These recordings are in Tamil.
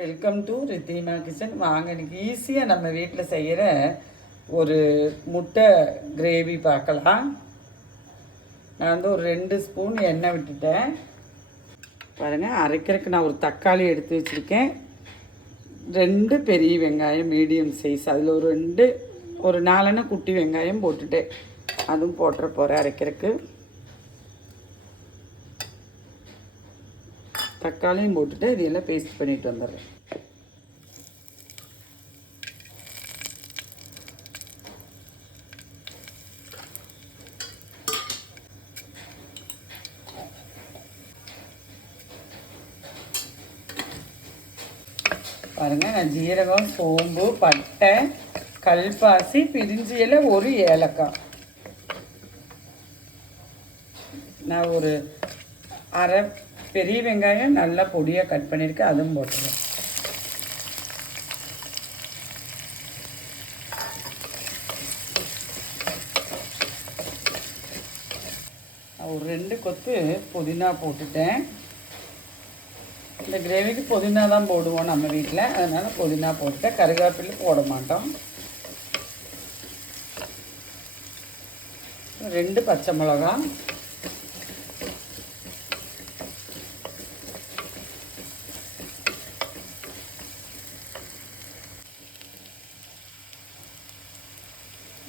Welcome to Ridhima kitchen. வாங்க, இன்னைக்கு ஈஸியாக நம்ம வீட்டில் செய்கிற ஒரு முட்டை கிரேவி பார்க்கலாம். நான் வந்து ஒரு 2 ஸ்பூன் எண்ணெய் விட்டுட்டேன். பாருங்கள், அரைக்கிறதுக்கு நான் ஒரு தக்காளி எடுத்து வச்சுருக்கேன். 2 பெரிய வெங்காயம் மீடியம் சைஸ், அதில் ஒரு 4 குட்டி வெங்காயம் போட்டுட்டேன். அதுவும் போட்டுற போகிறேன் அரைக்கிறதுக்கு. தக்காளியும் போட்டுட்டு இதையெல்லாம் பேஸ்ட் பண்ணிட்டு வந்துடுறேன். பாருங்கள், நான் ஜீரகம், சோம்பு, பட்டை, கல்பாசி, பிரிஞ்சி இலை, ஒரு ஏலக்காய், நான் ஒரு அரை பெரிய வெங்காயம் நல்லா பொடியாக கட் பண்ணியிருக்கேன், அதுவும் போட்டுருவேன். ஒரு 2 கொத்து புதினா போட்டுட்டேன். இந்த கிரேவிக்கு புதினா தான் போடுவோம் நம்ம வீட்டில், அதனால் புதினா போட்டுட்டேன். கருவேப்பிலை போட மாட்டோம். 2 பச்சை மிளகா,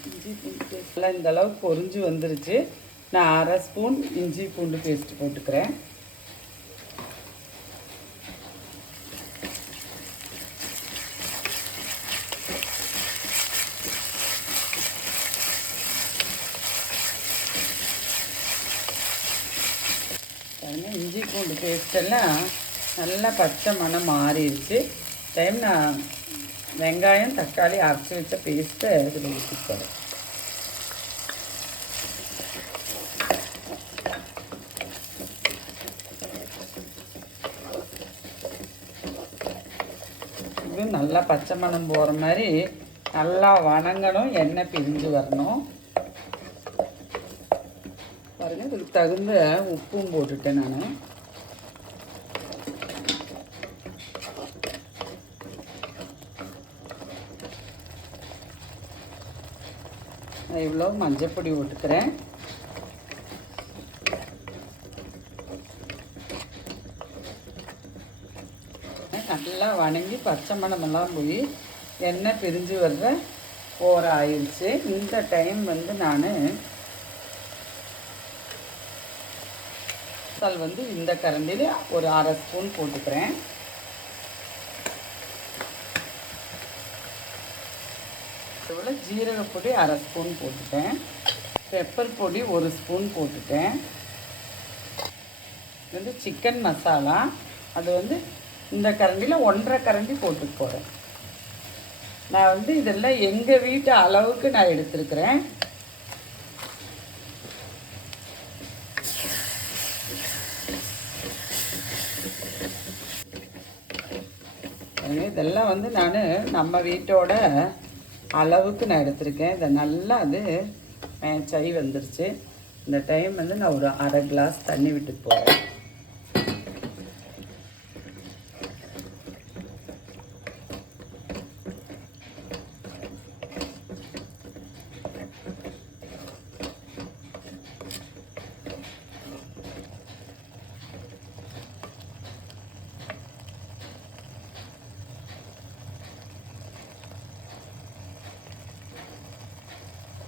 இஞ்சி பூண்டு பேஸ்ட்லாம் இந்த அளவுக்கு பொரிஞ்சு வந்துருச்சு. நான் அரை ஸ்பூன் இஞ்சி பூண்டு பேஸ்ட் போட்டுக்கிறேன். இஞ்சி பூண்டு பேஸ்டெல்லாம் நல்லா பச்சை மணம் மாறிடுச்சு. நான் வெங்காயம் தக்காளி அரைச்சி வச்ச பேஸ்ட்டை இதில் ஊற்றிக்கிறேன். இது நல்லா பச்சை மணம் போகிற மாதிரி நல்லா வணங்கணும், எண்ணெய் பிரிஞ்சு வரணும். பாருங்கள், இதுக்கு தகுந்த உப்பும் போட்டுட்டேன். நான் இவ்வளோ மஞ்சப்பொடி போட்டுக்கிறேன். நல்லா வணங்கி பச்சை மணமெல்லாம் போய் எண்ணெய் பிரிஞ்சு வர்ற ஓரம் ஆயிடுச்சு. இந்த டைம் வந்து நான் இந்த கரண்டியில் ஒரு அரை ஸ்பூன் போட்டுக்கிறேன். இவ்வளோ ஜீரகப்பொடி அரை ஸ்பூன் போட்டுட்டேன். பெப்பர் பொடி 1 ஸ்பூன் போட்டுட்டேன். இது வந்து சிக்கன் மசாலா, அது வந்து இந்த கரண்டியில் 1.5 கரண்டி போட்டு போகிறேன். நான் வந்து இதெல்லாம் எங்கள் வீட்டு அளவுக்கு நான் எடுத்துருக்கிறேன். இதெல்லாம் வந்து நான் நம்ம வீட்டோட அளவுக்கு நான் எடுத்திருக்கேன். இதை நல்லா அது மேட்ச் ஆகி வந்துருச்சு. இந்த டைம் வந்து நான் ஒரு அரை கிளாஸ் தண்ணி விட்டு போகிறேன்.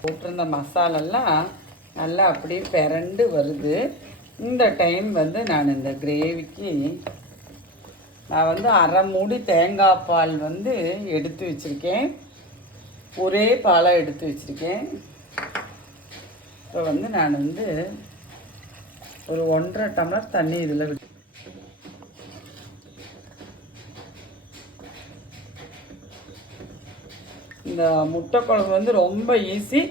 போட்டிருந்த மசாலெல்லாம் நல்லா அப்படியே பிரண்டு வருது. இந்த டைம் வந்து நான் இந்த கிரேவிக்கு நான் வந்து அரை மூடி தேங்காய் பால் வந்து எடுத்து வச்சுருக்கேன். ஒரே பாலாக எடுத்து வச்சுருக்கேன். இப்போ வந்து நான் வந்து ஒரு 1.5 டம்ளர் தண்ணி இதில் விட்டு இந்த முட்டை குழம்பு வந்து ரொம்ப ஈஸி.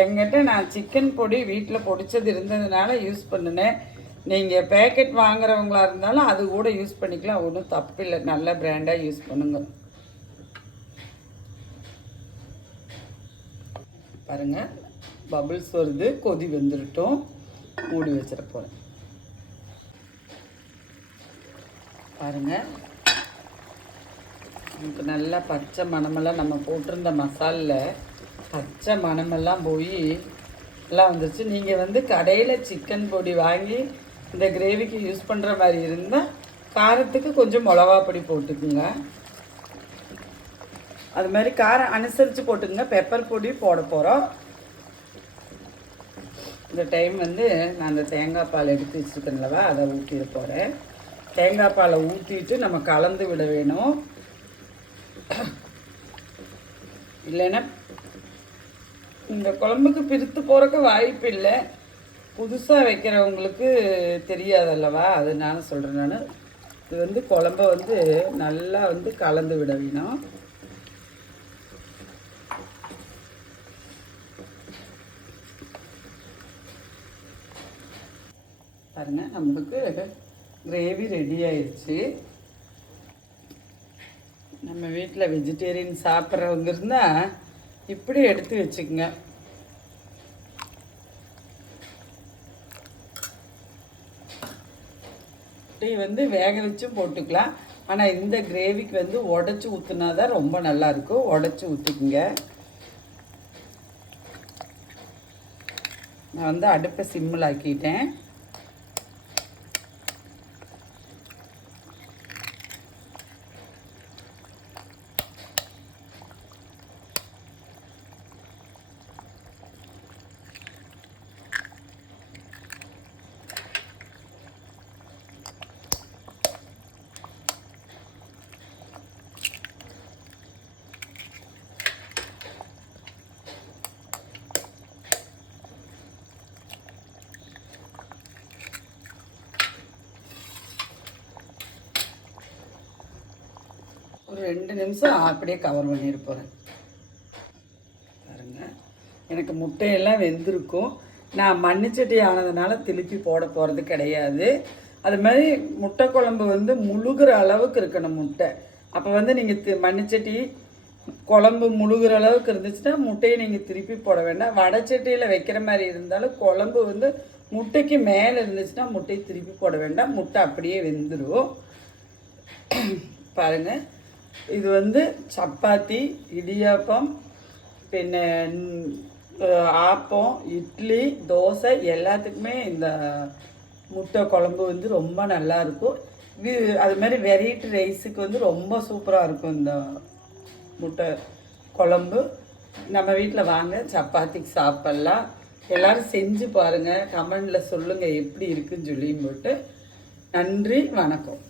எங்கிட்ட நான் சிக்கன் பொடி வீட்டில் பொடிச்சது இருந்ததுனால யூஸ் பண்ணினேன். நீங்கள் பேக்கெட் வாங்குறவங்களா இருந்தாலும் அது கூட யூஸ் பண்ணிக்கலாம், ஒன்றும் தப்பு இல்லை. நல்ல பிராண்டாக யூஸ் பண்ணுங்க. பாருங்கள், பபிள்ஸ் வருது, கொதி வந்துருட்டும், மூடி வச்சிட போகிறேன். பாருங்கள், இப்போ நல்லா பச்சை மணமெல்லாம் நம்ம போட்டிருந்த மசாலில் பச்சை மணமெல்லாம் போய் எல்லாம் வந்துருச்சு. நீங்கள் வந்து கடையில் சிக்கன் பொடி வாங்கி இந்த கிரேவிக்கு யூஸ் பண்ணுற மாதிரி இருந்தால் காரத்துக்கு கொஞ்சம் மிளகா பொடி போட்டுக்குங்க. அது மாதிரி காரம் அனுசரித்து போட்டுக்குங்க. பெப்பர் பொடி போட போகிறோம். இந்த டைம் வந்து நான் அந்த தேங்காய் பால் எடுத்து வச்சுருக்கேன்லவா, அதை ஊற்றிட போகிறேன். தேங்காய் பாலை ஊற்றிட்டு நம்ம கலந்து விட வேணும். இல்லைன்னா இந்த குழம்புக்கு பிரித்து போகிறக்கு வாய்ப்பு இல்லை. புதுசாக வைக்கிறவங்களுக்கு தெரியாதல்லவா, அதனால சொல்கிறேன் நான். இது வந்து குழம்ப வந்து நல்லா வந்து கலந்து விட வேணும். பாருங்க, நம்மளுக்கு கிரேவி ரெடி ஆயிடுச்சு. நம்ம வீட்டில் வெஜிடேரியன் சாப்பிட்றவங்க இருந்தால் இப்படி எடுத்து வச்சுக்கோங்க. டீ வந்து வேக வச்சும் போட்டுக்கலாம். ஆனால் இந்த கிரேவிக்கு வந்து உடச்சி ஊற்றுனா தான் ரொம்ப நல்லாயிருக்கும். உடச்சி ஊற்றிக்குங்க. நான் வந்து அடுப்பை சிம்மில் ஆக்கிட்டேன். ஒரு 2 நிமிஷம் அப்படியே கவர் பண்ணிட்டு போகிறேன். பாருங்க, எனக்கு முட்டையெல்லாம் வெந்திருக்கும். நான் மண்ணுச்சட்டி ஆனதுனால திருப்பி போட போகிறது கிடையாது. அது மாதிரி முட்டை குழம்பு வந்து முழுகிற அளவுக்கு இருக்கணும் முட்டை. அப்போ வந்து நீங்கள் மண்ணுச்சட்டி குழம்பு முழுகிற அளவுக்கு இருந்துச்சுன்னா முட்டையை நீங்கள் திருப்பி போட வேண்டாம். வடைச்சட்டியில் வைக்கிற மாதிரி இருந்தாலும் குழம்பு வந்து முட்டைக்கு மேலே இருந்துச்சுன்னா முட்டையை திருப்பி போட வேண்டாம். முட்டை அப்படியே வெந்துடும். பாருங்கள், இது வந்து சப்பாத்தி, இடியாப்பம், பின்ன ஆப்பம், இட்லி, தோசை எல்லாத்துக்குமே இந்த முட்டை குழம்பு வந்து ரொம்ப நல்லாயிருக்கும். அது மாதிரி வெரைட்டி ரைஸுக்கு வந்து ரொம்ப சூப்பராக இருக்கும் இந்த முட்டை குழம்பு. நம்ம வீட்டில் வாங்க, சப்பாத்திக்கு சாப்பிட்லாம். எல்லோரும் செஞ்சு பாருங்கள். கமெண்டில் சொல்லுங்கள் எப்படி இருக்குன்னு சொல்லின்னு போட்டு. நன்றி, வணக்கம்.